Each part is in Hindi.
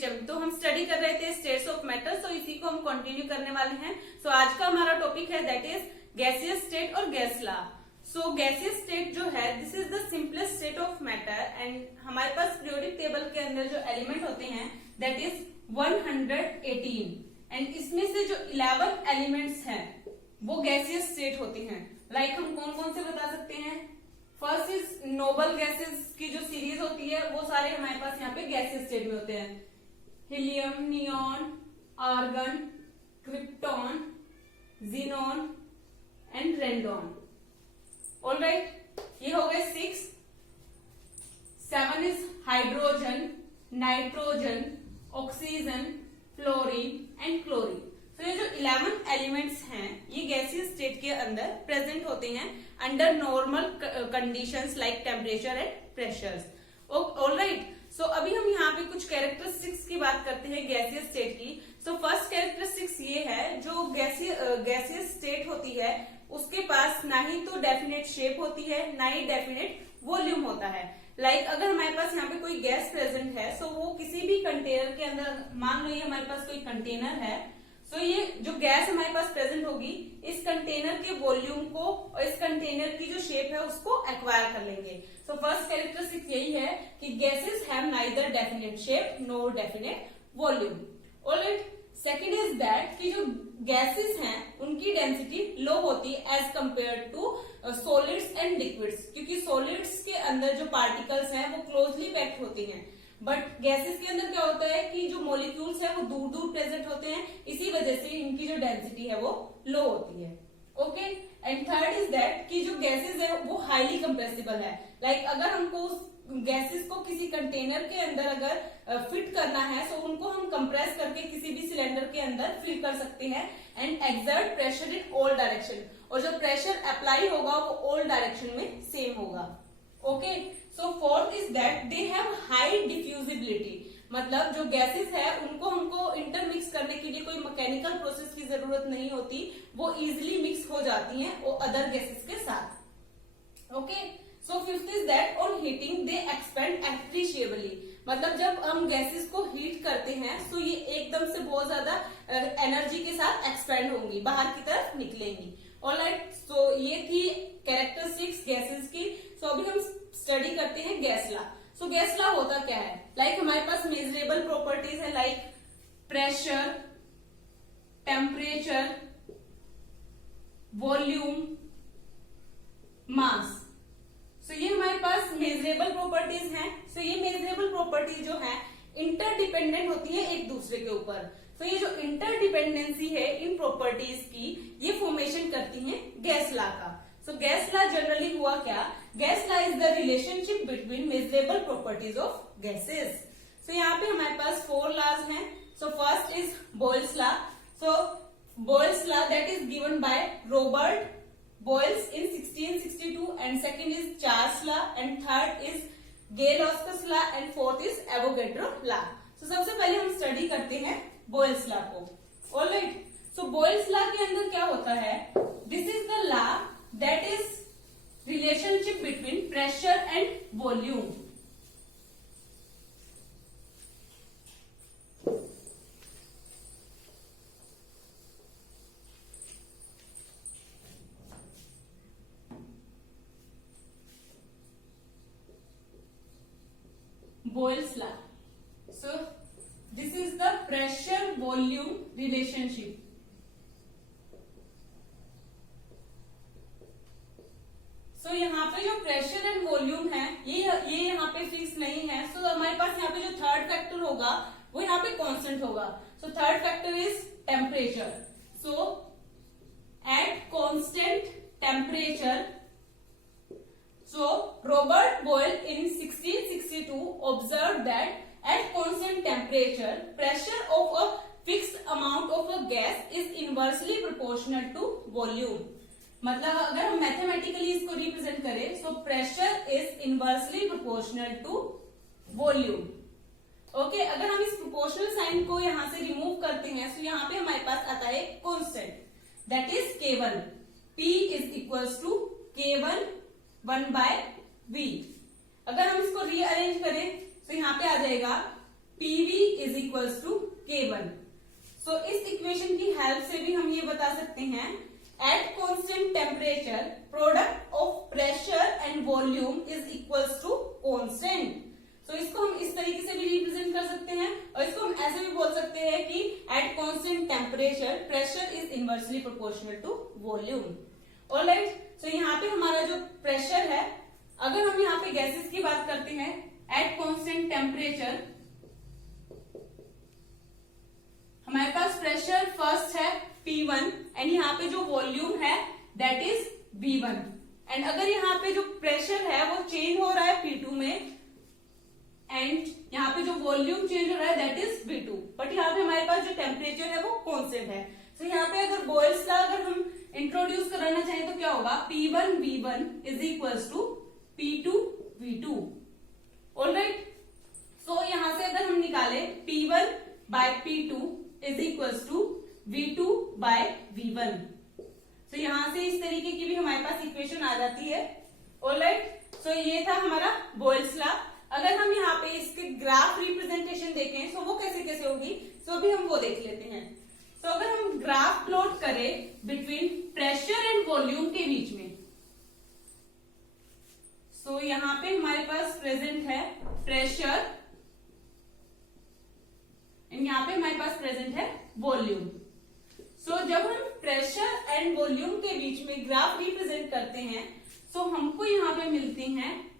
सिस्टम। तो हम स्टडी कर रहे थे स्टेट्स ऑफ मैटर, सो इसी को हम कंटिन्यू करने वाले हैं। सो आज का हमारा टॉपिक है दैट इज गैसियस स्टेट और गैस लॉ। सो गैसियस स्टेट जो है this is the simplest state of matter and हमारे पास पीरियोडिक टेबल के अंदर जो एलिमेंट होते हैं दैट इज 118 एंड इसमें से जो 11 एलिमेंट्स हैं वो गैसियस स्टेट होती हैं। लाइक हम कौन कौन से बता सकते हैं। फर्स्ट इज नोबल गैसेस की जो सीरीज होती है वो सारे हमारे पास यहाँ पे गैसियस स्टेट में होते हैं। Helium, neon, argon, krypton, xenon and radon. Alright, ये हो गए 6। 7 is hydrogen, nitrogen, oxygen, fluorine and chlorine. तो ये जो 11 एलिमेंट्स हैं ये गैसियस स्टेट के अंदर प्रेजेंट होते हैं under normal conditions like temperature and pressures. Alright, so अभी हम यहाँ पे कुछ कैरेक्टरिस्टिक्स की बात करते हैं गैसियस स्टेट की। सो फर्स्ट कैरेक्टरिस्टिक्स ये है जो गैसियस स्टेट होती है उसके पास ना ही तो डेफिनेट शेप होती है ना ही डेफिनेट वॉल्यूम होता है। लाइक अगर हमारे पास यहाँ पे कोई गैस प्रेजेंट है सो वो किसी भी कंटेनर के अंदर, मान लो ये हमारे पास कोई कंटेनर है, सो ये जो गैस हमारे पास प्रेजेंट होगी इस कंटेनर के वॉल्यूम को और इस कंटेनर की जो शेप है उसको एक्वायर कर लेंगे। सो फर्स्ट कैरेक्टरिस्टिक यही है कि gases have neither definite shape nor definite volume. Alright, second is that कि जो गैसेस हैं उनकी डेंसिटी लो होती है as compare to solids and liquids, क्योंकि सॉलिड्स के अंदर जो पार्टिकल्स हैं वो क्लोजली पैक्ड होती हैं बट गैसेस के अंदर क्या होता है कि जो मॉलिक्यूल्स है वो दूर दूर प्रेजेंट होते हैं, इसी वजह से इनकी जो डेंसिटी है वो लो होती है। Okay, and third is that कि जो गैसेस है वो हाईली कंप्रेसिबल है। लाइक अगर हमको उस गैसेस को किसी कंटेनर के अंदर अगर फिट करना है तो उनको हम कंप्रेस करके किसी भी सिलेंडर के अंदर फिल कर सकते हैं and exert pressure in all direction, और जो प्रेशर अप्लाई होगा वो ऑल डायरेक्शन में सेम होगा। Okay, so fourth is that they have high diffusibility, मतलब जो गैसेस है उनको हमको इंटरमिक्स करने के लिए कोई मैकेनिकल प्रोसेस की जरूरत नहीं होती, वो इजिली मिक्स हो जाती हैं वो अदर गैसेस के साथ। Okay, so fifth is that on heating they expand appreciably, मतलब जब हम गैसेस को हीट करते हैं तो ये एकदम से बहुत ज्यादा एनर्जी के साथ एक्सपेंड होंगी, बाहर की तरफ निकलेंगी। ऑलराइट, सो ये थी कैरेक्टरिस्टिक्स गैसेस की। सो अभी हम स्टडी करते हैं गैस लॉ। सो गैस लॉ होता क्या है। लाइक हमारे पास मेजरेबल प्रॉपर्टीज है लाइक प्रेशर, टेम्परेचर, वॉल्यूम, मास। सो ये हमारे पास मेजरेबल प्रॉपर्टीज हैं। सो ये मेजरेबल प्रॉपर्टीज जो है इंटरडिपेंडेंट होती है एक दूसरे के ऊपर। तो ये जो इंटरडिपेंडेंसी है इन प्रॉपर्टीज की ये फॉर्मेशन करती है गैस लॉ का। सो गैस लॉ जनरली हुआ क्या, gas law is the relationship between measurable properties of gases. So यहाँ पे हमारे पास 4 लॉज हैं। So first is Boyle's law. So Boyle's law that is given by Robert Boyle's in 1662 and second is Charles law and third is Gay Lussac's law and fourth is Avogadro law. So सबसे पहले हम स्टडी करते हैं बॉयल्स लॉ को। ऑलराइट, सो बॉयल्स लॉ के अंदर क्या होता है, this is the law that is relationship between pressure and volume. Boyle's law. So this is the pressure volume relationship. So यहाँ पे जो प्रेशर एंड वॉल्यूम है ये यहाँ पे फिक्स नहीं है। So हमारे पास यहाँ पे जो थर्ड फैक्टर होगा वो यहाँ पे कांस्टेंट होगा। So third factor is temperature. So at constant temperature, so Robert Boyle in 1662 observed that at constant temperature, pressure of a fixed amount of a gas is inversely proportional to volume. मतलब अगर हम मैथमेटिकली इसको रिप्रेजेंट करें so pressure is inversely proportional to volume. Okay, अगर हम इस प्रोपोर्शनल साइन को यहाँ से रिमूव करते हैं तो यहाँ पे हमारे पास आता है constant that is K1. P is equals to K1 1/V। अगर हम इसको रीअरेंज करें तो यहाँ पे आ जाएगा PV is equals to K1। So इस इक्वेशन की हेल्प से भी हम ये बता सकते हैं at constant temperature product of pressure and volume is equals to constant. तो इसको हम इस तरीके से भी रिप्रेजेंट कर सकते हैं और इसको हम ऐसे भी बोल सकते हैं कि at constant temperature pressure is inversely proportional to volume. Alright, तो यहाँ पे हमारा जो प्रेशर है, अगर हम यहाँ पे गैसेस की बात करते हैं एट कांस्टेंट टेम्परेचर, हमारे पास प्रेशर फर्स्ट है P1 एंड यहाँ पे जो वॉल्यूम है दैट इज V1। एंड अगर यहाँ पे जो प्रेशर है वो चेंज हो रहा है P2 में एंड यहाँ पे जो वॉल्यूम चेंज हो रहा है दैट इज V2, बट यहाँ पे हमारे पास जो टेम्परेचर है वो कांस्टेंट है। तो यहाँ पे अगर बॉयल्स लॉ अगर हम इंट्रोड्यूस कराना चाहें तो क्या होगा, P1 V1 is equals to P2 V2। Alright, so यहाँ से अगर हम निकाले P1 by P2 is equals to V2 by V1, तो यहां से इस तरीके की भी हमारे पास इक्वेशन आ जाती है। ऑलराइट, सो ये था हमारा बॉयल्स लॉ। अगर हम यहाँ पे इसके ग्राफ रिप्रेजेंटेशन देखें तो वो कैसे कैसे होगी, तो अभी हम वो देख लेते हैं। तो अगर हम ग्राफ प्लॉट करें बिटवीन प्रेशर एंड वॉल्यूम के बीच में, सो यहाँ पे हमारे पास प्रेजेंट है प्रेशर एंड यहाँ पे हमारे पास प्रेजेंट है वॉल्यूम। सो जब हम प्रेशर एंड वॉल्यूम के बीच में ग्राफ रिप्रेजेंट करते हैं तो हमको यहाँ पे मिलती हैं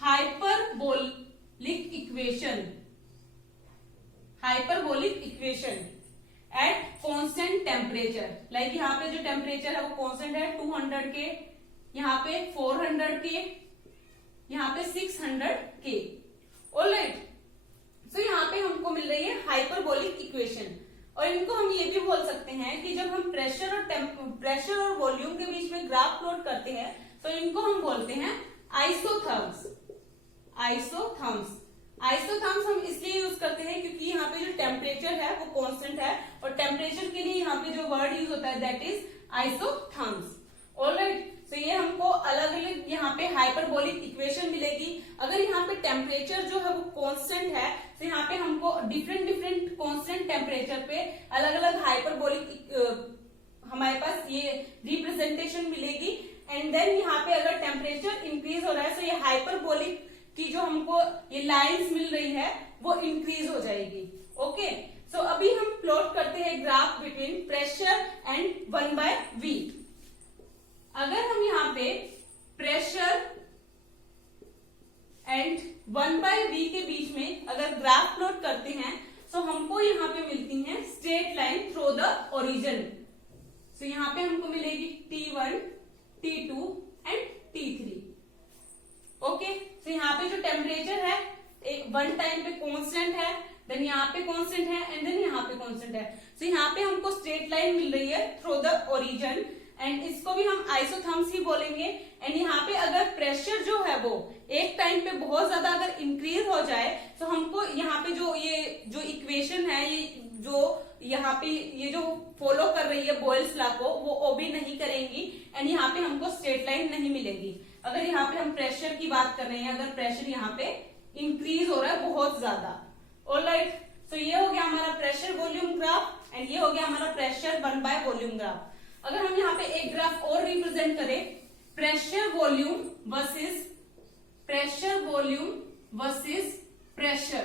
hyperbolic equation eight constant temperature. Like यहाँ पे जो टेम्परेचर है वो कांस्टेंट है 200 के, यहाँ पे 400 के, यहाँ पे 600 के। ऑलराइट, तो यहाँ पे हमको मिल रही है हाइपरबोलिक इक्वेशन। और इनको हम ये भी बोल सकते हैं कि जब हम प्रेशर और वॉल्यूम के बीच में ग्राफ प्लॉट करते हैं तो इनको हम बोलते हैं आइसोथर्म्स। आइसोथर्म्स हम इसलिए यूज करते हैं क्योंकि यहाँ पे जो टेम्परेचर है वो कांस्टेंट है और टेम्परेचर के लिए यहाँ पे जो वर्ड यूज होता है दैट इज आइसोथर्म्स। ऑलराइट, तो ये हमको अलग अलग यहाँ पे हाइपरबोलिक इक्वेशन मिलेगी। अगर यहाँ पे टेम्परेचर जो है वो कांस्टेंट है तो यहाँ पे हमको डिफरेंट कांस्टेंट टेम्परेचर पे अलग अलग हाइपरबोलिक हमारे पास ये रिप्रेजेंटेशन मिलेगी। एंड देन यहाँ पे अगर टेम्परेचर इंक्रीज हो रहा है तो ये हाइपरबोलिक की जो हमको ये लाइंस मिल रही है वो इंक्रीज हो जाएगी। ओके, सो अभी हम प्लॉट करते हैं graph between pressure and 1/V। अगर हम यहाँ पे प्रेशर एंड 1/V के बीच में अगर ग्राफ प्लॉट करते हैं तो हमको यहाँ पे मिलती है straight line through the origin. तो यहाँ पे हमको मिलेगी T1, T2 and T3। Okay, तो यहाँ पे जो टेम्परेचर है एक वन टाइम पे कांस्टेंट है, देन यहाँ पे कांस्टेंट है एंड देन यहाँ पे कांस्टेंट है। तो यहाँ पे हमको स्ट्रेट लाइन मिल रही है थ्रू द ओरिजिन एंड इसको भी हम आइसोथर्म्स ही बोलेंगे। एंड यहाँ पे अगर प्रेशर जो है वो एक टाइम पे बहुत ज्यादा अगर इंक्रीज हो जाए तो हमको यहाँ पे जो इक्वेशन है ये जो यहाँ पे ये जो फॉलो कर रही है बॉयल्स लॉ को वो ओबे नहीं करेंगी एंड यहाँ पे हमको स्ट्रेट लाइन नहीं मिलेगी। अगर यहाँ पे हम प्रेशर की बात कर रहे हैं, अगर प्रेशर यहाँ पे इंक्रीज हो रहा है बहुत ज्यादा। ऑलराइट, तो ये हो गया हमारा प्रेशर वॉल्यूम ग्राफ एंड ये हो गया हमारा प्रेशर 1/वॉल्यूम ग्राफ। अगर हम यहाँ पे एक ग्राफ और रिप्रेजेंट करें प्रेशर वॉल्यूम वर्सेस प्रेशर,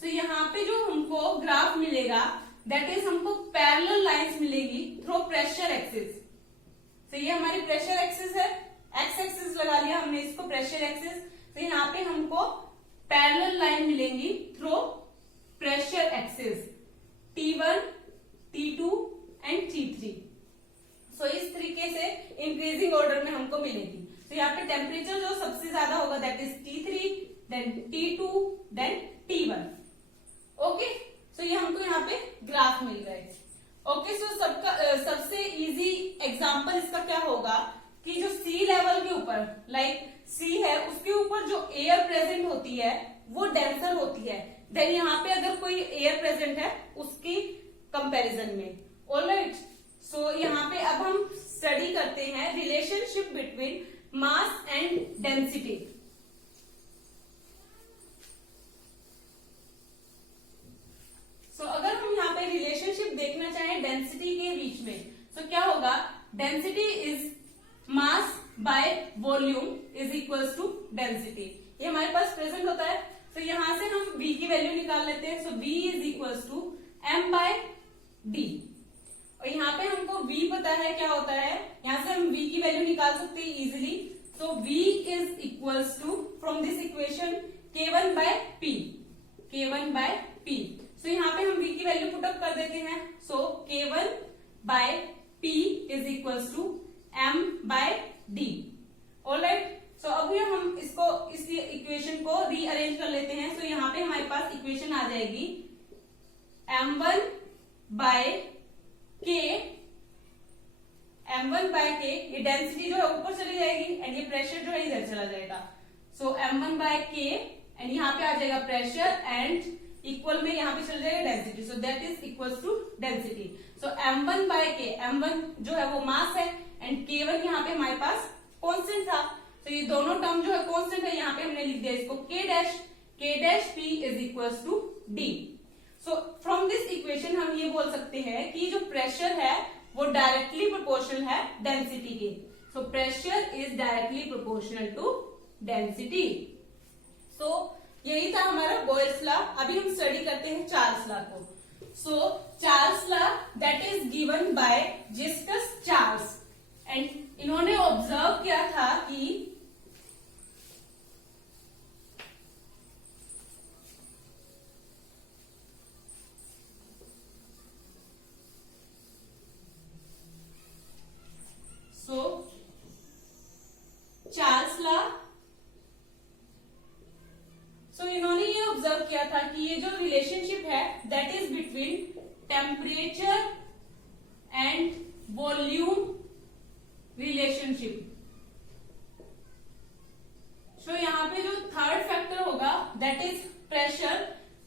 तो यहाँ पे जो हमको ग्राफ मिलेगा दैट इज हमको पैरेलल लाइंस मिलेगी थ्रू प्रेशर एक्सिस। तो ये हमारी प्रेशर एक्सिस है, एक्स एक्सिस लगा लिया हमने इसको प्रेशर एक्सिस। तो यहाँ पे हमको पैरेलल लाइन मिलेंगी through pressure axis T1, T2 and T3। सो इस तरीके से इंक्रीजिंग ऑर्डर में हमको मिलेगी। तो यहाँ पे टेम्परेचर जो सबसे ज्यादा होगा that is T3, then T2, then T1। Okay, so ये हमको यहाँ पे ग्राफ मिल रहा है। ओके, सो सबसे इजी एग्जांपल इसका क्या होगा कि जो सी लेवल के ऊपर लाइक सी है उसके ऊपर जो एयर प्रेजेंट होती है वो डेंसर होती है देन यहाँ पे अगर कोई एयर प्रेजेंट है उसकी कंपैरिजन में। ऑलराइट, सो यहाँ पे अब हम स्टडी करते हैं relationship between mass and density. बीच में। सो क्या होगा, density is mass by volume is equals to density, ये हमारे पास प्रेजेंट होता है। तो यहां से हम v की वैल्यू निकाल लेते हैं। So v is equals to m by d, और यहाँ पे हमको v पता है क्या होता है, यहां से हम v की वैल्यू निकाल सकते हैं easily. So v is equals to from this equation k1 by p, k1 by p। So यहाँ पे हम v की वैल्यू पुट अप कर देते हैं। So k1 by p is equals to m by d। Alright, so अभी हम इसको इस इक्वेशन को रीअरेंज कर लेते हैं। सो यहाँ पे हमारे पास इक्वेशन आ जाएगी m1 by k, m1 by k, ये डेंसिटी जो है ऊपर चली जाएगी एंड ये प्रेशर जो है इधर चला जाएगा। सो m1 बाय k एंड यहाँ पे आ जाएगा प्रेशर एंड इक्वल में यहाँ पे चल जाएगा density. So that is equals to density. So m1 by k, m1 जो है वो मास है एंड k1 यहाँ पे हमारे पास कांस्टेंट था। तो ये दोनों टर्म जो है कांस्टेंट है, यहाँ पे हमने लिख दिया इसको k dash p is equals to d। So from this equation हम ये बोल सकते हैं कि जो प्रेशर है वो डायरेक्टली प्रोपोर्शनल है डेंसिटी के। So pressure is directly proportional to density. So यही था हमारा बॉयल्स लॉ। अभी हम स्टडी करते हैं चार्ल्स लॉ को। So Charles law that is given by Jacques Charles and इन्होंने ऑब्जर्व किया था कि चार्ल्स लॉ, सो इन्होंने ये ऑब्जर्व किया था कि ये जो रिलेशनशिप है that is between temperature and volume relationship. So यहाँ पे जो थर्ड फैक्टर होगा दैट इज प्रेशर।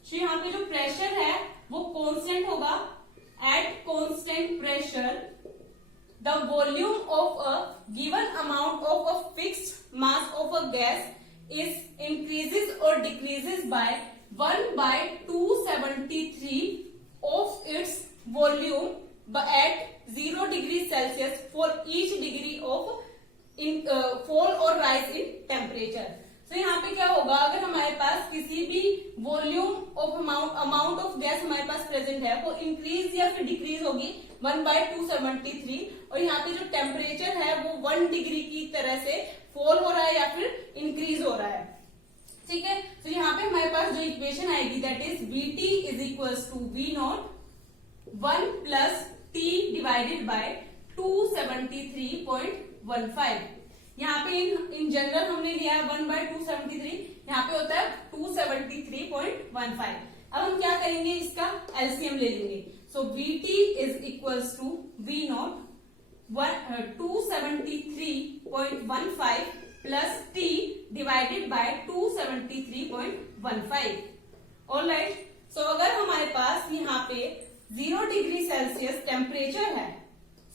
सो यहाँ पे जो प्रेशर है वो कांस्टेंट होगा। At constant pressure the volume of a given amount of a fixed mass of a gas is increases or decreases by 1 by 273 of its volume at 0 degree Celsius for each degree of fall or rise in temperature। तो यहाँ पे क्या होगा, अगर हमारे पास किसी भी volume of amount of gas हमारे पास प्रेजेंट है वो इंक्रीज या फिर डिक्रीज होगी 1/273, और यहाँ पे जो टेम्परेचर है वो 1 डिग्री की तरह से फॉल हो रहा है या फिर इंक्रीज हो रहा है। ठीक है, तो यहाँ पे हमारे पास जो इक्वेशन आएगी that is Vt is equals to V0 1 plus T divided by 273.15। यहाँ पे इन जनरल हमने लिया है 1/273, यहाँ पे होता है 273.15। अब हम क्या करेंगे, इसका एलसीएम ले लेंगे। So Vt is equals to V0 273.15 plus T divided by 273.15। Alright, so अगर हमारे पास यहाँ पे 0 डिग्री सेल्सियस टेम्परेचर है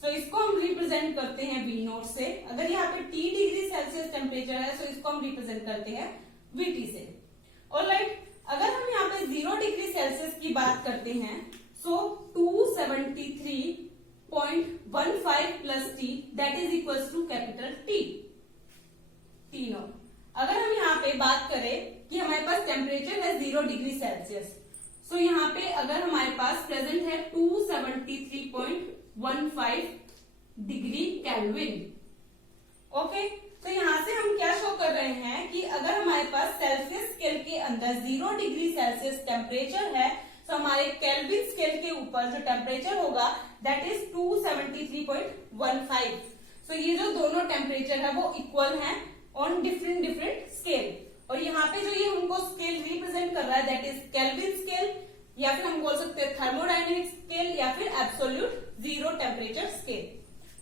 तो इसको हम रिप्रेजेंट करते हैं V0 से। अगर यहाँ पे T डिग्री सेल्सियस टेम्परेचर है तो इसको हम रिप्रेजेंट करते हैं Vt से। ऑलराइट, अगर हम यहाँ पे 0 डिग्री सेल्सियस की बात करते हैं so 273.15 plus T that is equals to capital T0। अगर हम यहाँ पे बात करें कि हमारे पास टेम्परेचर है 0 डिग्री सेल्सियस, सो यहाँ पे अगर हमारे पास प्रेजेंट है 273.15 डिग्री केल्विन। ओके, तो यहाँ से हम क्या शो कर रहे हैं कि अगर हमारे पास सेल्सियस स्केल के अंदर 0 डिग्री सेल्सियस टेम्परेचर है तो हमारे केल्विन स्केल के ऊपर जो टेम्परेचर होगा दैट इज 273.15। सो ये जो दोनों टेम्परेचर है वो इक्वल हैं ऑन डिफरेंट स्केल, और यहाँ पे जो ये हमको स्केल रिप्रेजेंट कर रहा है दैट इज केल्विन स्केल, या फिर हम बोल सकते हैं थर्मोडायनेमिक स्केल या फिर absolute zero temperature scale.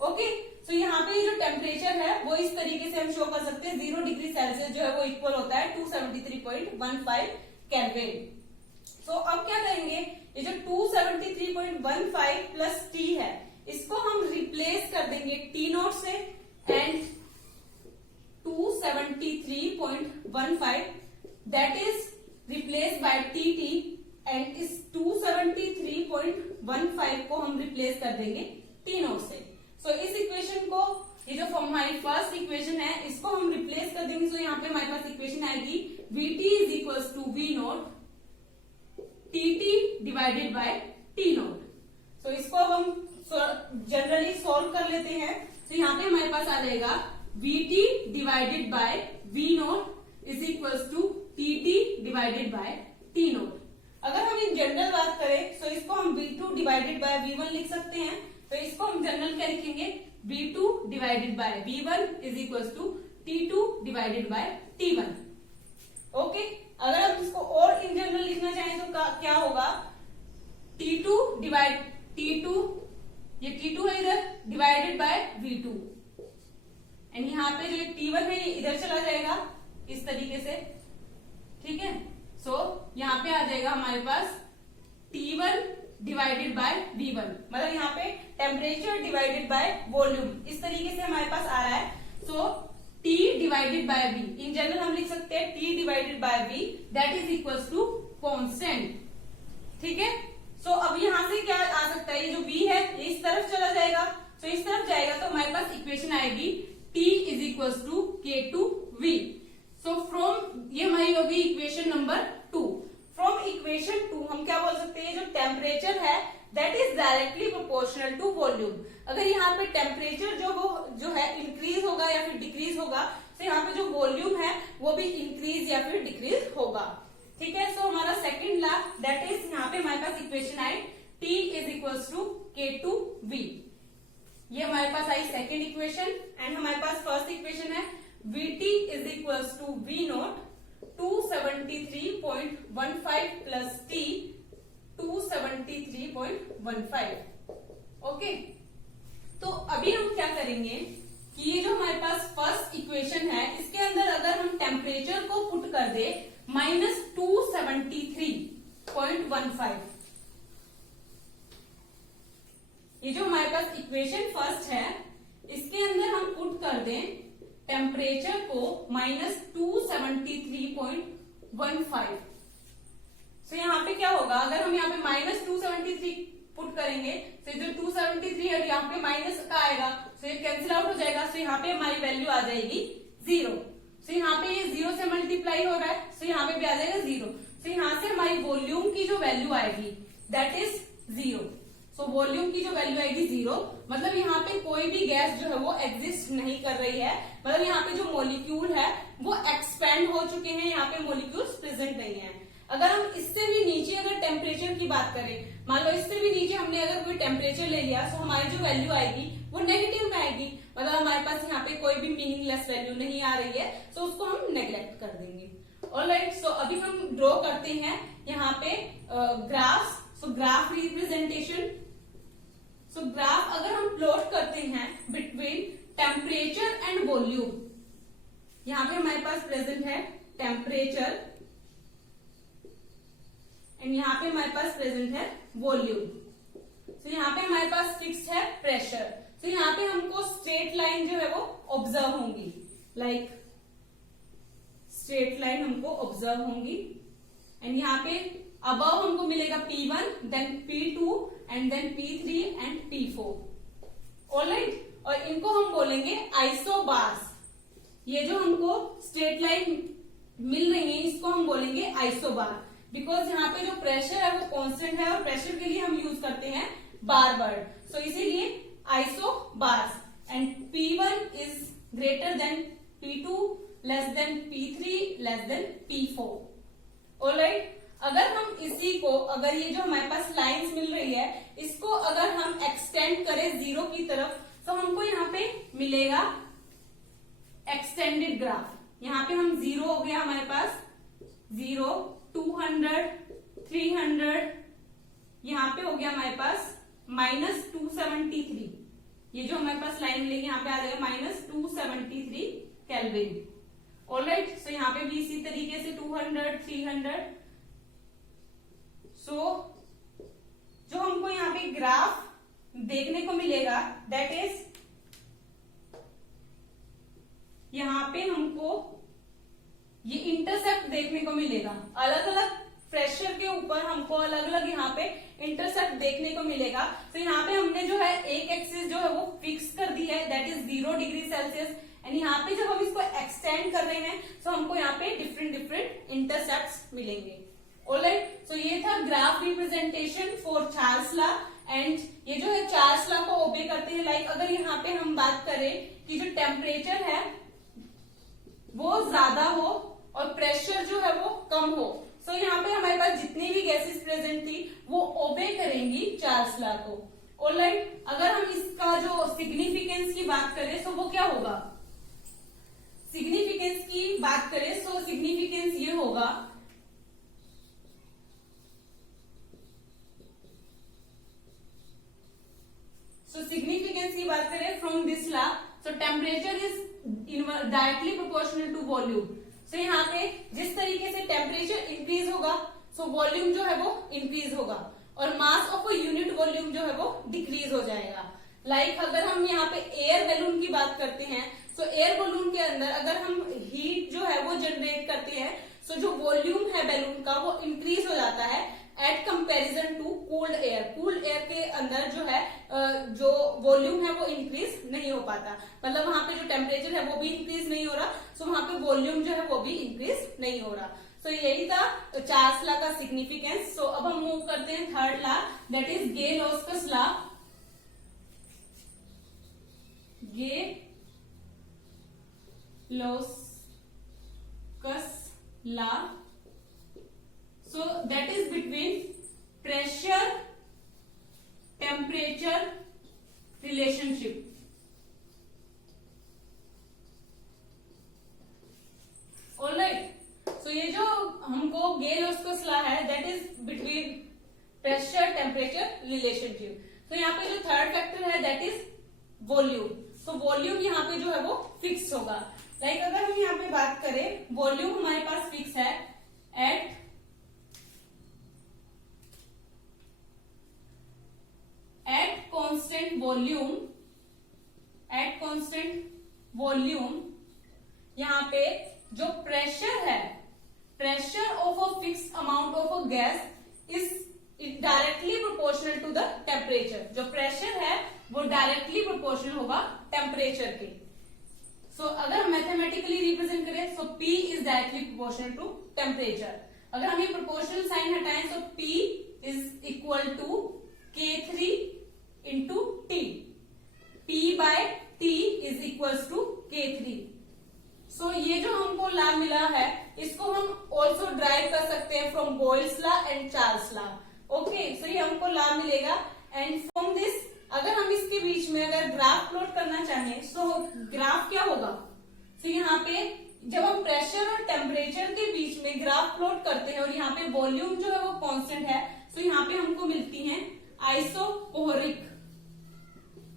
Okay, तो यहाँ पे जो टेम्परेचर है वो इस तरीके से हम शो कर सकते हैं। 0 डिग्री सेल्सियस जो है वो इक्वल होता है 273.15 केल्विन। तो अब क्या करेंगे, ये जो 273.15 प्लस T है इसको हम रिप्लेस कर देंगे T0 से and 273.15 that is replace by TT and इस 273.15 को हम रिप्लेस कर देंगे टी नोट से। सो इस इक्वेशन को, ये जो हमारी फर्स्ट इक्वेशन है, इसको हम रिप्लेस कर देंगे। सो यहाँ पे हमारे पास इक्वेशन आएगी Vt is equal to V nought Tt divided by T nought. So इसको अब हम जनरली सॉल्व कर लेते हैं। तो यहाँ पे हमारे पास आ जाएगा Vt divided by V naught is equal to Tt divided by T naught. अगर हम इन जनरल बात करें तो इसको हम V2 डिवाइडेड बाय V1 लिख सकते हैं। तो इसको हम जनरल क्या लिखेंगे, V2 divided by V1 is equal to T2 divided by T1। Okay, अगर हम इसको और इन जनरल लिखना चाहें तो क्या होगा, T2 डिवाइड T2, ये T2 है इधर, डिवाइडेड बाय V2, एंड यहाँ पे जो T1 है ये इधर चला जाएगा इस तरीके से। ठीक है, सो यहाँ पे आ जाएगा हमारे पास T1 डिवाइडेड बाय V1, मतलब यहाँ पे टेम्परेचर डिवाइडेड बाय वॉल्यूम, इस तरीके से हमारे पास आ रहा है। So T divided by V, in general हम लिख सकते हैं T divided by V that is equal to constant. ठीक है, सो अब यहाँ से क्या आ सकता है, ये जो V है ये इस तरफ चला जाएगा। सो इस तरफ जाएगा तो हमारे पास इक्वेशन आएगी T is equal to K2V। So from, ये हमारी होगी इक्वेशन नंबर 2। फ्रॉम इक्वेशन 2 हम क्या बोल सकते हैं, जो टेम्परेचर है that is directly proportional to volume. अगर यहाँ पे टेम्परेचर जो है इंक्रीज होगा या फिर डिक्रीज होगा, तो यहाँ पे जो वॉल्यूम है वो भी इंक्रीज या फिर डिक्रीज होगा। ठीक है, सो हमारा सेकंड लॉ दैट इज, यहाँ पे हमारे पास इक्वेशन आई T is equal to K2V। ये हमारे पास आई सेकंड इक्वेशन, एंड हमारे पास फर्स्ट इक्वेशन है Vt is equal to V nought 273.15 plus T 273.15। Okay, तो अभी हम क्या करेंगे कि ये जो हमारे पास फर्स्ट इक्वेशन है, इसके अंदर अगर हम टेम्परेचर को पुट कर दे -273.15, ये जो हमारे पास इक्वेशन फर्स्ट है इसके अंदर हम पुट कर दें टेम्परेचर को -273.15। तो यहाँ पे क्या होगा, अगर हम यहाँ पे -273 पुट करेंगे तो जो 273 है यहाँ पे माइनस का आएगा, तो ये कैंसिल आउट हो जाएगा। तो यहाँ पे हमारी वैल्यू आ जाएगी 0। तो यहाँ पे ये 0 से मल्टीप्लाई हो रहा है, तो यहाँ पे भी आ जाएगा 0। तो यहाँ से हमारी वॉल्यूम की जो वैल्यू आएगी दैट इज 0। सो वॉल्यूम की जो वैल्यू आएगी 0, मतलब यहाँ पे कोई भी गैस जो है वो एग्जिस्ट नहीं कर रही है, मतलब यहाँ पे जो मॉलिक्यूल है वो एक्सपेंड हो चुके हैं, यहाँ पे मॉलिक्यूल्स प्रेजेंट नहीं है। अगर हम इससे भी नीचे अगर टेम्परेचर की बात करें, मान लो इससे भी नीचे हमने अगर कोई टेम्परेचर ले लिया, तो हमारी जो वैल्यू आएगी वो नेगेटिव में आएगी, मतलब हमारे पास यहाँ पे कोई भी मीनिंगलेस वैल्यू नहीं आ रही है, तो उसको हम नेग्लेक्ट कर देंगे। ऑलराइट, सो अभी हम ड्रॉ करते हैं यहाँ पे ग्राफ। सो ग्राफ रिप्रेजेंटेशन, सो ग्राफ अगर हम प्लॉट करते हैं बिटवीन टेम्परेचर एंड वॉल्यूम, यहाँ पे हमारे पास प्रेजेंट है टेम्परेचर एंड यहाँ पे हमारे पास प्रेजेंट है वॉल्यूम। तो यहाँ पे हमारे पास फिक्स है प्रेशर, तो यहाँ पे हमको स्ट्रेट लाइन जो है वो ऑब्जर्व होंगी, लाइक स्ट्रेट लाइन हमको ऑब्जर्व होंगी, एंड यहाँ पे अबव हमको मिलेगा P1, then P2 and then P3 and P4। Alright, और इनको हम बोलेंगे आइसोबार्स। ये जो हमको स्ट्रेट लाइन मिल रही है इसको हम बोलेंगे आइसोबार, बिकॉज यहाँ पे जो प्रेशर है वो कांस्टेंट है और प्रेशर के लिए हम यूज करते हैं बार वर्ड, सो इसीलिए isobars. And P1 is greater than P2, less than P3, less than P4। Alright, अगर हम इसी को, अगर ये जो हमारे पास लाइंस मिल रही है इसको अगर हम एक्सटेंड करें 0 की तरफ, तो हमको यहाँ पे मिलेगा एक्सटेंडेड ग्राफ। यहाँ पे हम 0 हो गया हमारे पास 0, 200, 300, यहाँ पे हो गया हमारे पास -273। ये जो हमारे पास लाइन मिलेगी यहाँ पे आ जाएगा -273 केल्विन। ऑलराइट, सो यहाँ पे भी इसी तरीके से 200, 300। सो जो हमको यहाँ पे ग्राफ देखने को मिलेगा दैट इज, यहाँ पे हमको ये इंटरसेप्ट देखने को मिलेगा। अलग अलग प्रेशर के ऊपर हमको अलग अलग यहाँ पे इंटरसेप्ट देखने को मिलेगा। तो यहाँ पे हमने जो है एक एक्सिस जो है वो फिक्स कर दी है, that is 0 degree Celsius. And यहाँ पे जब हम इसको एक्सटेंड कर रहे हैं तो हमको यहाँ पे डिफरेंट डिफरेंट इंटरसेप्ट्स मिलेंगे। ऑलराइट, सो ये था graph representation for Charles law. And ये जो है चार्ल्स लॉ को ओबे करते हैं। लाइक अगर यहाँ पे हम बात करें कि जो टेम्परेचर है वो ज्यादा हो और प्रेशर जो है वो कम हो, सो यहाँ पे हमारे पास जितनी भी गैसेस प्रेजेंट थी वो ओबे करेंगी चार्ल्स लॉ को। ऑलराइट, अगर हम इसका जो सिग्निफिकेंस की बात करें तो वो क्या होगा, सिग्निफिकेंस की बात करें तो सिग्निफिकेंस ये होगा, सिग्निफिकेंस की बात करें from this law, so temperature is directly proportional to volume. So यहाँ पे जिस तरीके से टेम्परेचर इंक्रीज होगा सो वॉल्यूम जो है वो इंक्रीज होगा और मास ऑफ अ यूनिट वॉल्यूम जो है वो डिक्रीज हो जाएगा। लाइक अगर हम यहाँ पे एयर बैलून की बात करते हैं, सो एयर बैलून के अंदर अगर हम हीट जो है वो जनरेट करते हैं, सो जो वॉल्यूम है बैलून का वो इंक्रीज हो जाता है at comparison to cooled air. Cooled air के अंदर जो है जो वॉल्यूम है वो इंक्रीज नहीं हो पाता, मतलब वहां पे जो टेम्परेचर है वो भी इंक्रीज नहीं हो रहा, सो वहां पे वॉल्यूम जो है वो भी इंक्रीज नहीं हो रहा। सो यही था चार्ल्स लॉ का सिग्निफिकेंस। सो अब हम मूव करते हैं third law, that is Gay Lussac's law. Gay Lussac's law, so that is between pressure temperature relationship। Alright, so ये जो हमको गे-लॉस्कस लॉ है that is between pressure temperature relationship. तो यहाँ पे जो थर्ड फैक्टर है that is volume. So volume यहाँ पे जो है वो फिक्स होगा। लाइक अगर हम यहाँ पे बात करें, वॉल्यूम हमारे पास फिक्स है एट कांस्टेंट वॉल्यूम, यहाँ पे जो प्रेशर है, pressure of a fix amount of a gas is directly proportional to the temperature. जो प्रेशर है वो डायरेक्टली प्रोपोर्शनल होगा टेम्परेचर के। सो अगर हम मैथमेटिकली रिप्रेजेंट करें so P is directly proportional to temperature. अगर हम ये प्रोपोर्शनल साइन हटाएं तो P is equal to K3 into T। P bye T is equal to K3। So ये जो हमको लॉ मिला है इसको हम ऑल्सो ड्राइव कर सकते हैं from Boyle's law and Charles law. Okay, so ये हमको लॉ मिलेगा एंड फ्रॉम दिस अगर हम इसके बीच में अगर ग्राफ प्लॉट करना चाहें तो ग्राफ क्या होगा। तो यहाँ पे जब हम प्रेशर और टेम्परेचर के बीच में ग्राफ प्लॉट करते हैं और यहाँ पे वॉल्यूम जो है वो कांस्टेंट है, तो यहाँ पे हमको मिलती हैं आइसोकोरिक,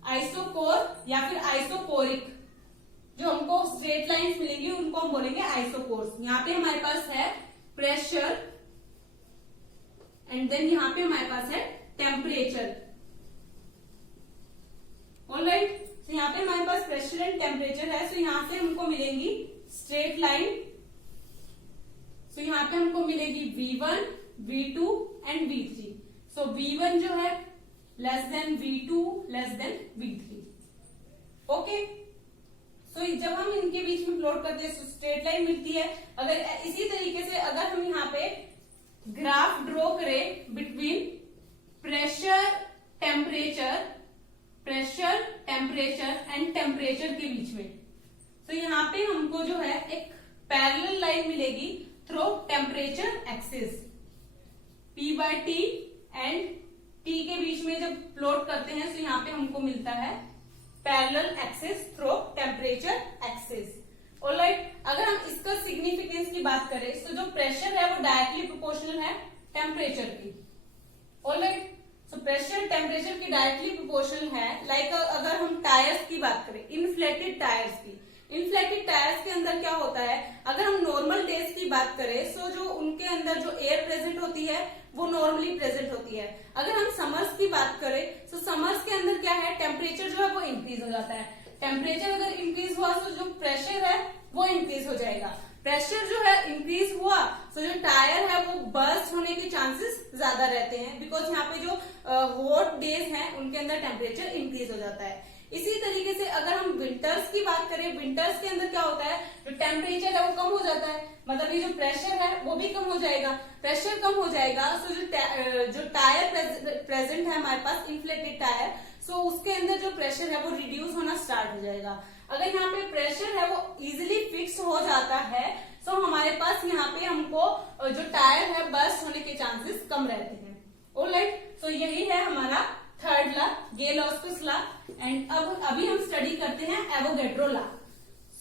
आइसोकोर या फिर आइसोकोरिक। जो हमको स्ट्रेट लाइंस मिलेंगी उनको हम बोलेंगे आइसोकोर्स। यहाँ पे हमारे पास है प्रेशर एंड देन यहाँ पे हमारे पास है टेम्परेचर। ऑलराइट, तो यहाँ पे हमारे पास प्रेशर एंड टेम्परेचर है, सो यहाँ से हमको मिलेंगी स्ट्रेट लाइन। सो यहाँ पे हमको मिलेगी V1, V2 and V3। So V1 जो है less than V2 less than V3। Okay, so जब हम इनके बीच में प्लॉट करते हैं स्ट्रेट लाइन मिलती है। अगर इसी तरीके से अगर हम यहाँ पे ग्राफ ड्रॉ करें between pressure temperature and temperature के बीच में, तो यहाँ पे हमको जो है एक पैरेलल लाइन मिलेगी through temperature axis. P bye T and T के बीच में जब प्लॉट करते हैं तो यहाँ पे हमको मिलता है parallel axis through temperature axis. Alright, अगर हम इसका सिग्निफिकेंस की बात करें तो जो प्रेशर है वो डायरेक्टली प्रोपोर्शनल है टेम्परेचर की। ऑलराइट, सो प्रेशर टेम्परेचर की डायरेक्टली प्रोपोर्शनल है। लाइक अगर हम टायर्स की बात करें, इन्फ्लेटेड टायर्स की, इन्फ्लेटेड टायर्स के अंदर क्या होता है, अगर हम नॉर्मल डेज की बात करें तो जो उनके अंदर जो एयर प्रेजेंट होती है वो नॉर्मली प्रेजेंट होती है। अगर हम समर्स की बात करें तो समर्स के अंदर क्या है, टेम्परेचर जो है वो इंक्रीज हो जाता है। टेम्परेचर अगर इंक्रीज हुआ तो जो प्रेशर है वो इंक्रीज हो जाएगा। प्रेशर जो है इंक्रीज हुआ तो जो टायर है वो बर्स्ट होने के चांसेस ज्यादा रहते हैं, बिकॉज यहाँ पे जो हॉट डेज हैं उनके अंदर टेम्परेचर इंक्रीज हो जाता है। इसी तरीके से अगर हम विंटर्स की बात करें, विंटर्स के अंदर क्या होता है, जो टेम्परेचर है वो कम हो जाता है, मतलब ये जो प्रेशर है वो भी कम हो जाएगा। प्रेशर कम हो जाएगा सो जो टायर प्रेजेंट है हमारे पास, इन्फ्लेटेड टायर, सो उसके अंदर जो प्रेशर है वो रिड्यूस होना स्टार्ट हो जाएगा। अगर यहाँ पे प्रेशर है वो इजिली फिक्स हो जाता है, सो हमारे पास यहाँ पे हमको जो टायर है बर्स्ट होने के चांसेस कम रहते हैं। ऑलराइट, सो यही है हमारा थर्ड लॉ, गे-लॉस्कुस लॉ। एंड अब अभी हम स्टडी करते हैं Avogadro law.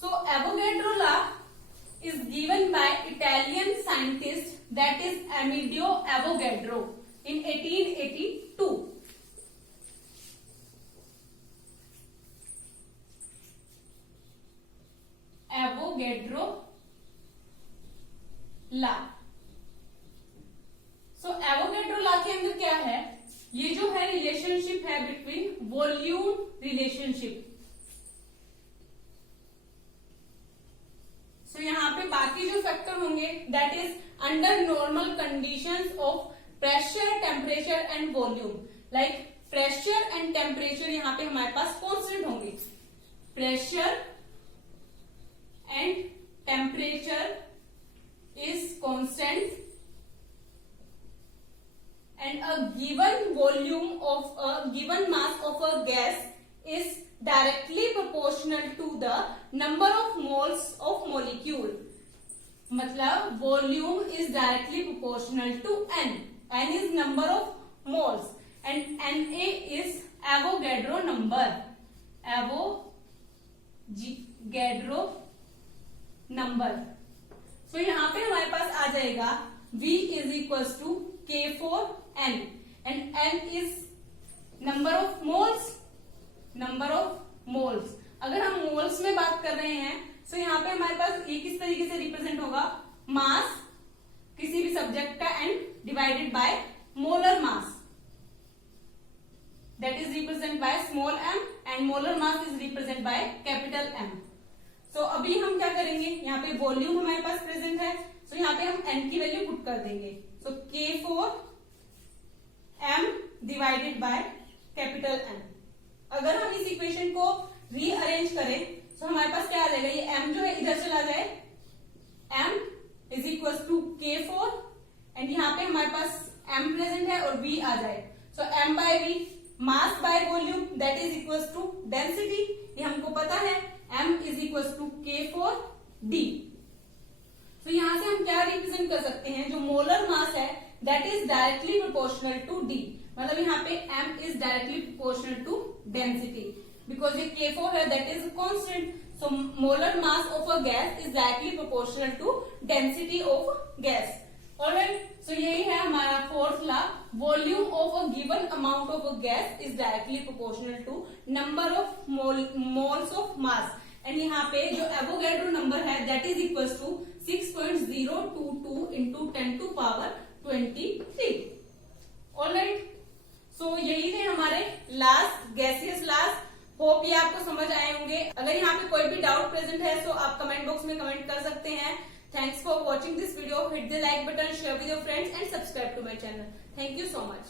So Avogadro law is given by Italian scientist, that is Amedeo Avogadro, in 1882. Avogadro law. So Avogadro law के अंदर क्या है, ये जो है रिलेशनशिप है बिटवीन वॉल्यूम रिलेशनशिप। सो यहाँ पे बाकी जो फैक्टर होंगे, that is under normal conditions of pressure, temperature and volume. Like pressure and temperature यहाँ पे हमारे पास कांस्टेंट होंगे। Pressure and temperature is constant and a given volume of a given mass of a gas is directly proportional to the number of moles of molecule. मतलब volume is directly proportional to n. n is number of moles and Na is Avogadro number. Avogadro number. So यहाँ पे हमारे पास आ जाएगा V is equals to K4 n and n is number of moles, number of moles। अगर हम मोल्स में बात कर रहे हैं तो यहाँ पे हमारे पास ये किस तरीके से रिप्रेजेंट होगा, मास किसी भी सब्जेक्ट का and divided by molar mass, that is represent by small m and molar mass is represent by capital M। सो अभी हम क्या करेंगे, यहाँ पे वॉल्यूम हमारे पास प्रेजेंट है, तो यहाँ पे हम n की वैल्यू पुट कर देंगे। सो K4 m divided by capital M। अगर हम इस इक्वेशन को रीअरेंज करें तो हमारे पास क्या आ जाएगा, ये m जो है इधर चला जाए, m is equal to K4 and यहाँ पे हमारे पास m प्रेजेंट है और v आ जाए। So m by v, mass by volume, that is equal to density, ये हमको पता है, m is equal to K4d। तो यहां से हम क्या रिप्रेजेंट कर सकते हैं, जो मोलर मास है that is directly proportional to d, मतलब यहाँ पे m is directly proportional to density, because ये K4 है that is constant. So molar mass of a gas is directly proportional to density of gas. Alright, so यही है हमारा fourth law, volume of a given amount of a gas is directly proportional to number of moles of mass. And यहाँ पे जो एवोगैड्रो नंबर है that is equal to 6.022 into 10 to power 23। Alright, so यही थे हमारे लास्ट गैसियस लॉस। होप ये आपको समझ आए होंगे। अगर यहाँ पे कोई भी डाउट प्रेजेंट है तो आप कमेंट बॉक्स में कमेंट कर सकते हैं। Thanks for watching this video. Hit the like button, share with your friends and subscribe to my channel. Thank you so much.